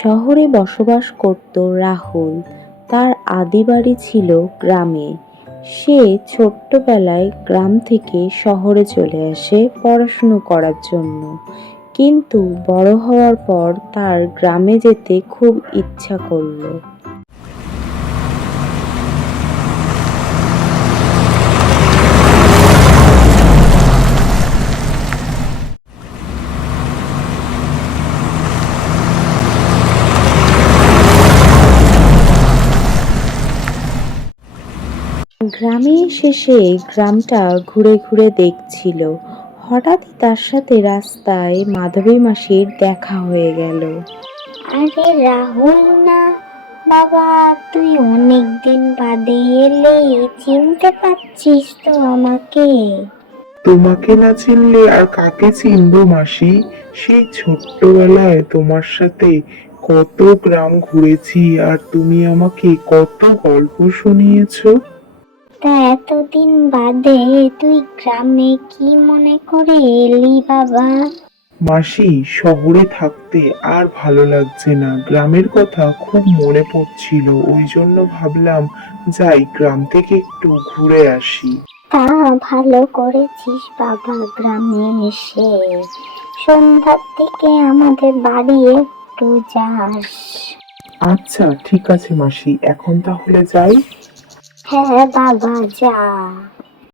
শহরে বসবাস করত রাহুল। তার আদি বাড়ি ছিল গ্রামে। সে ছোট্টবেলায় গ্রাম থেকে শহরে চলে আসে পড়াশুনো করার জন্য। কিন্তু বড় হওয়ার পর তার গ্রামে যেতে খুব ইচ্ছা করলো। গ্রামে এসে সে গ্রামটা ঘুরে ঘুরে দেখছিল। হঠাৎই তার সাথে রাস্তায় মাধবী মাসির দেখা হয়ে গেল। আরে রাহুল না বাবা, তুই অনেক দিন বাদে এলে, চিনতে পারছিস তো আমাকে? তোমাকে না চিনলে আর কাকে চিনবো মাসি? সেই ছোট্টবেলায় তোমার সাথে কত গ্রাম ঘুরেছি, আর তুমি আমাকে কত গল্প শুনিয়েছো। তা এতদিন বাদে তুই গ্রামে কি মনে করে এলি বাবা? মাসি, শহরে থাকতে আর ভালো লাগছে না, গ্রামের কথা খুব মনে পড়ছিল, ওই জন্য ভাবলাম যাই গ্রাম থেকে একটু ঘুরে আসি। তা ভালো করেছিস বাবা, গ্রামে এসে সন্ধ্যার দিকে আমাদের বাড়ি একটু যাস। আচ্ছা ঠিক আছে মাসি, এখন তাহলে যাই। হ্যাঁ বাবা, যা।